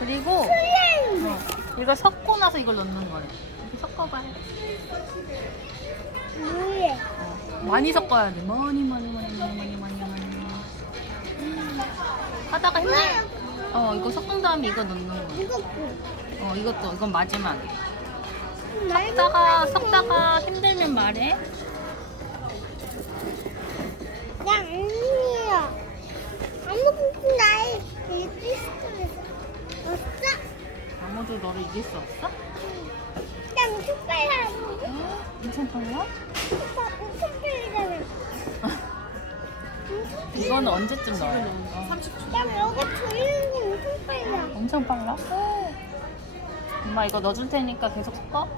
그리고 어, 이걸 섞고 나서 이걸 넣는 거래. 섞어봐. 뭐해? 어, 많이 섞어야 돼. 많이 많이 많이 많이 많이 많이 많이. 하다가 힘들. 어 이거 섞은 다음에 이거 넣는 거. 이거 어 이것도 이건 마지막에. 말 섞다가 섞다가 힘들면 말해. 나 아니야. 아무것도 나의 없어. 아무도 너를 이길 수 없어? 나 엄청 빨라. 엄청 빨라? 엄청 빨리잖아. 이거는 언제쯤 넣어요? 어. 나 여기 돌리는 거 엄청 빨라. 엄청 빨라? 엄마 이거 넣어줄 테니까 계속 섞어.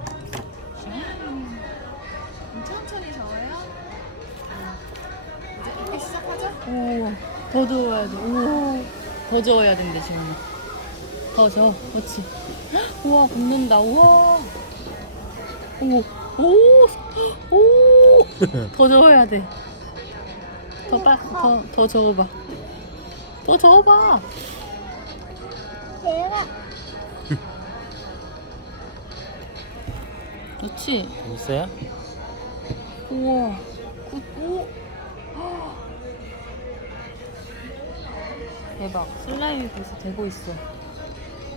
천천히 저어요. 이제 이렇게 시작하자. 오, 더 저어야 돼. 오, 더 저어야 된대 지금. 더 저어. 그렇지. 헉, 우와, 굽는다. 우와. 오, 오, 오. 더 저어야 돼. 더 빨, 더, 더 저어봐. 더 저어봐. 대박. 그렇지. 재밌어요? 우와. 굿, 오. 대박. 슬라임이 벌써 되고 있어.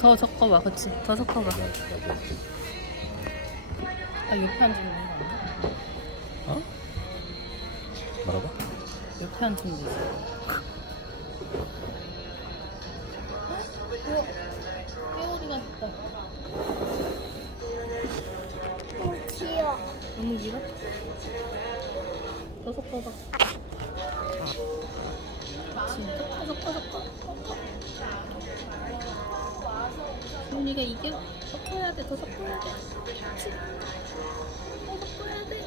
더 섞어봐. 그치? 더 섞어봐. 아, 옆에 앉으면 되는 거 아니야? 어? 뭐라고? 옆에 앉으면 되지. 우와. 깨오리 같다. 어, 귀여워. 너무 길어? 더 섞어봐. 그치. 섞어, 섞어, 섞어. 언니가 이겨. 섞어야 돼. 더 섞어야 돼. 그치. 더 섞어야 돼.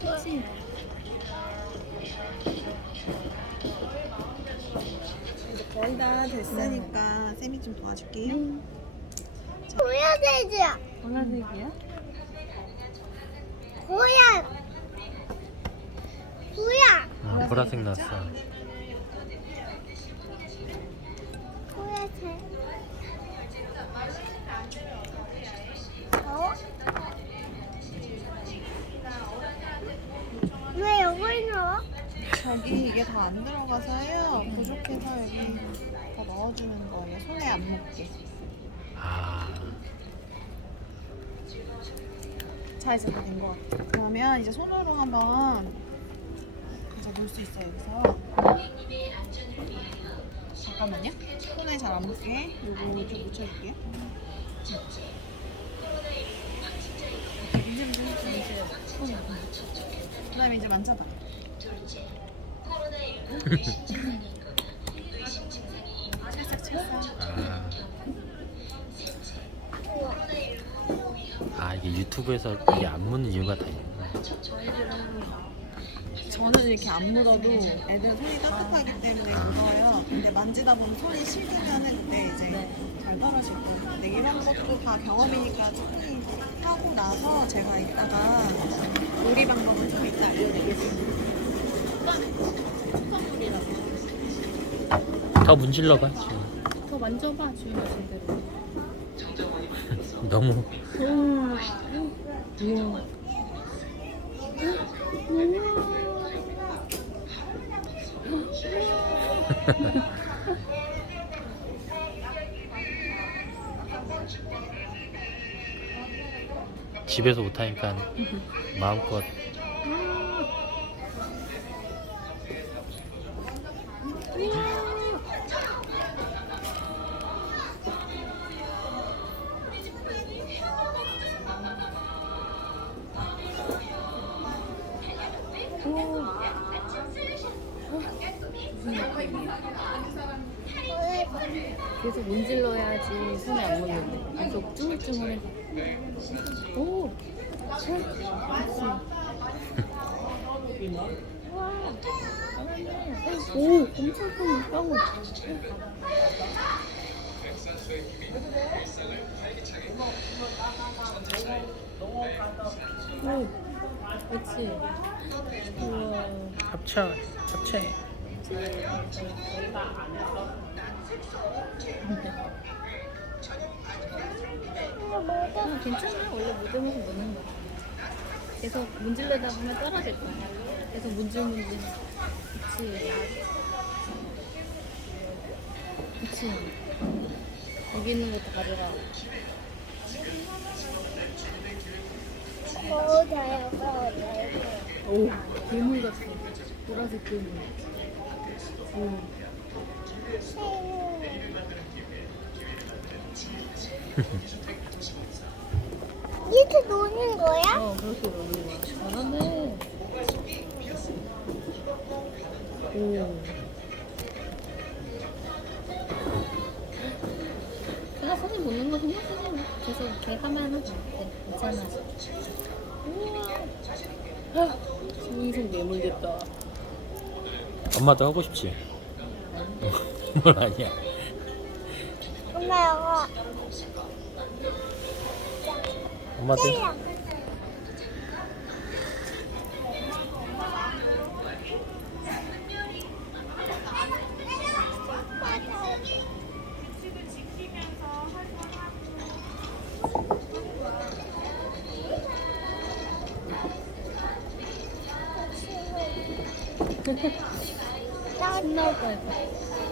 그치. 이제 거의 다 됐으니까 쌤이 좀 도와줄게요. 되지. 보라색이야? 보야. 보야. 어, 보라색 났어. 안 들어가서요. 부족해서 여기 더 넣어주는 거예요. 손에 안 묻게. 아, 자 이제 다된것 같아. 그러면 이제 손으로 한번 이제 놓을 수 있어요. 여기서 잠깐만요. 손에 잘안 묻게 요거 좀 묻혀줄게요. 이제 이제 이제 손에 그다음에 이제 만져봐. 살짝. 아. 아, 이게 유튜브에서 이게 안 묻는 이유가 다 있구나. 저는 이렇게 안 묻어도 애들은 손이 따뜻하기 때문에 묻어요. 근데 만지다 보면 손이 식으면은 그때 이제 잘 떨어질 거예요. 근데 이런 것도 다 경험이니까 천천히 하고 나서 제가 이따가 요리 방법은 좀 이따 알려드리겠습니다. 더 문질러봐, 지금. 더 만져봐. 주인아 제대로. 너무. 우와. 우와. 집에서 못하니까 마음껏. 계속 문질러야지 손에 안 묻는데. 계속 쭈물쭈물해. 오. 그렇지. 와. 잘하네. 오, 엄청 큰 빵을. 오. 그렇지. 우와. 합쳐, 합쳐. 아, 괜찮아. 원래 무대면서 노는 거야. 계속 문질르다 보면 떨어질 거야. 계속 문질문질. 그치. 그치. 여기 있는 것도 가져가. 거울이야, 거울. 오, 괴물 같아. 보라색 괴물. 오. 이렇게 노는 거야? 어, 그렇게 노는 거야. 잘하네. 오. 제가 사진 보는 거 신경 쓰지 마. 계속 이렇게 하면 하지. 네, 괜찮아. 우와. 수인성 매물됐다. 엄마도 하고 싶지? 뭘 아니야 엄마, 영어. 엄마도 신나올 뻔했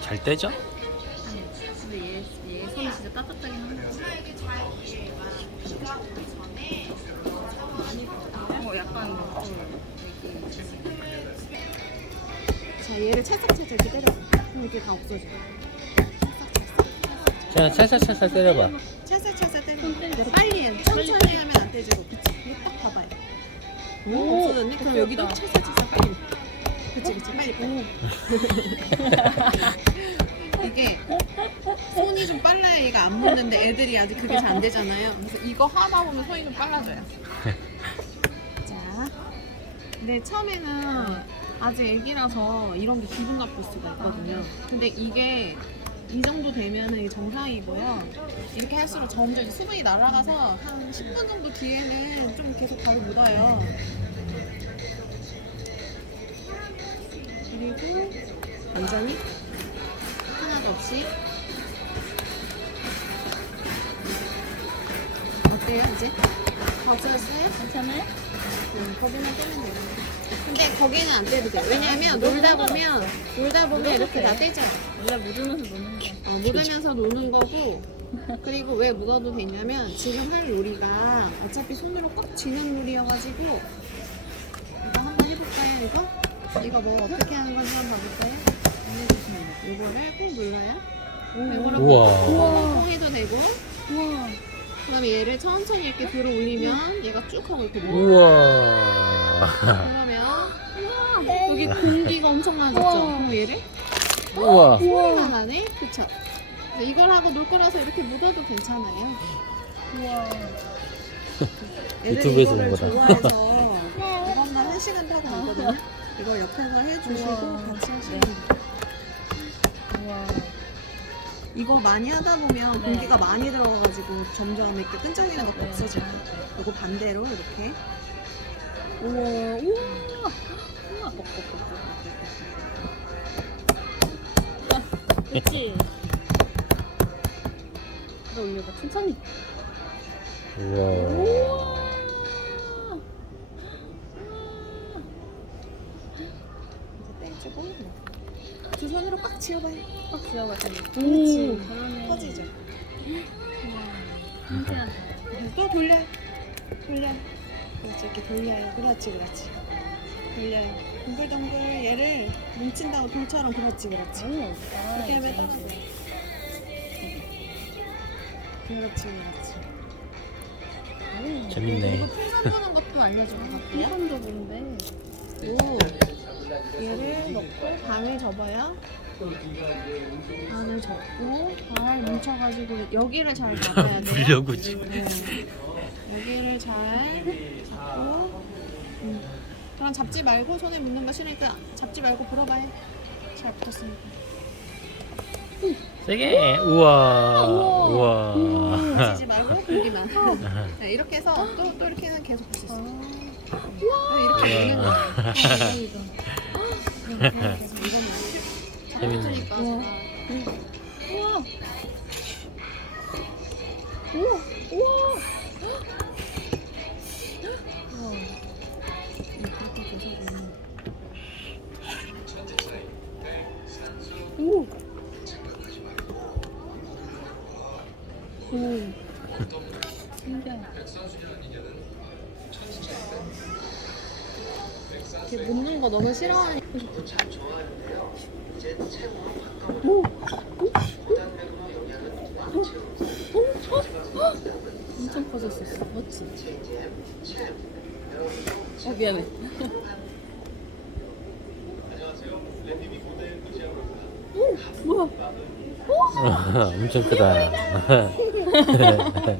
잘 떼죠? 얘를 찰싹찰싹 이렇게 때려. 그럼 이게 다 없어져. 자 살살살살 때려봐 찰싹찰싹 때려. 빨리 해. 천천히 하면 안 떼지고. 그치? 이거 딱 봐봐요. 오, 없어졌네? 그럼 여기도 찰싹찰싹 빨리. 그치 그치 빨리 빨리. 이게 손이 좀 빨라야 얘가 안 묻는데 애들이 아직 그게 잘 안 되잖아요. 그래서 이거 하다 보면 손이 좀 빨라져요. 자, 근데 처음에는 아직 애기라서 이런 게 기분 나쁠 수가 있거든요. 근데 이게 이 정도 되면은 이게 정상이고요. 이렇게 할수록 점점 수분이 날아가서 한 10분 정도 뒤에는 좀 계속 바로 묻어요. 그리고 완전히 하나도 없이 어때요 이제? 다 없어졌어요? 괜찮아요? 음, 거기만 떼면 돼요. 근데 거기는 안 떼도 돼요. 왜냐하면 놀다 보면 놀다 보면 이렇게 다 떼져요. 원래 묻으면서 노는 거야. 어, 묻으면서 노는 거고 그리고 왜 묻어도 되냐면 지금 할 놀이가 어차피 손으로 꽉 쥐는 놀이여가지고 이거 한번 해볼까요 이거? 이거 뭐 어떻게 하는 건지 한번 봐볼까요? 알려주시면 이거를 꾹 눌러요 이거를 우와 꾹 해도 되고 우와. 그 다음에 얘를 천천히 이렇게 들어 올리면 얘가 쭉 하고 이렇게 눌러 우와 여기 공기가 엄청 많아졌죠? 우와. 그럼 얘를 우와 소리가 나네? 그쵸? 그래서 이걸 하고 놀 거라서 이렇게 묻어도 괜찮아요 우와. 애들이 유튜브에서 이거를 본 거다. 좋아해서 이것만 한 시간 타고 왔거든요. 이걸 옆에서 해주시고 우와. 같이 하시면 네. 돼요. 우와. 이거 많이 하다 보면 네. 공기가 많이 들어가가지고 점점 이렇게 끈적이는 것도 네. 없어질 거예요. 이거 반대로 이렇게 우와. 우와. 그치? 들어 올려봐. 천천히. 우와 우와. 이제 떼주고 두 손으로 꽉 쥐어봐요. 꽉 쥐어가지고. 그렇지. 터지죠. 우와. 신기하다. 또 돌려요. 돌려요. 그렇지 이렇게 돌려요. 그렇지 그렇지. 돌려요. 동글동글 얘를 뭉친다고 돌처럼 그렇지 그렇지. 오. 아, 이렇게 하면. 떨어져. 그렇지 그렇지. 오. 재밌네 이거 풍선 보는 것도 알려주고 갈게요. 한번도 본데. 오. 얘를 넣고 반을 접어요. 반을 접고 잘 뭉쳐가지고 여기를 잘 잡아야 돼요. 불려고 지금 네. 여기를 잘. 그럼 잡지 말고 손에 묻는 거 싫으니까 잡지 말고 불어봐요. 잘 붙었으니까. 세게. 우와. 우와. 만지지 말고 보기만. 네, 이렇게 해서 또, 또 이렇게는 계속 볼 수 있어요. 네, 이렇게 있는 거. 계속 이것만. 재밌네. 붙으니까 우와. 제가 우와. 우와. 우와. 이렇게 묻는 거 너무 싫어하니까. 오. 엄청 커졌었어. 맞지? 아 미안해. 오 뭐야? 엄청 크다. なるほど。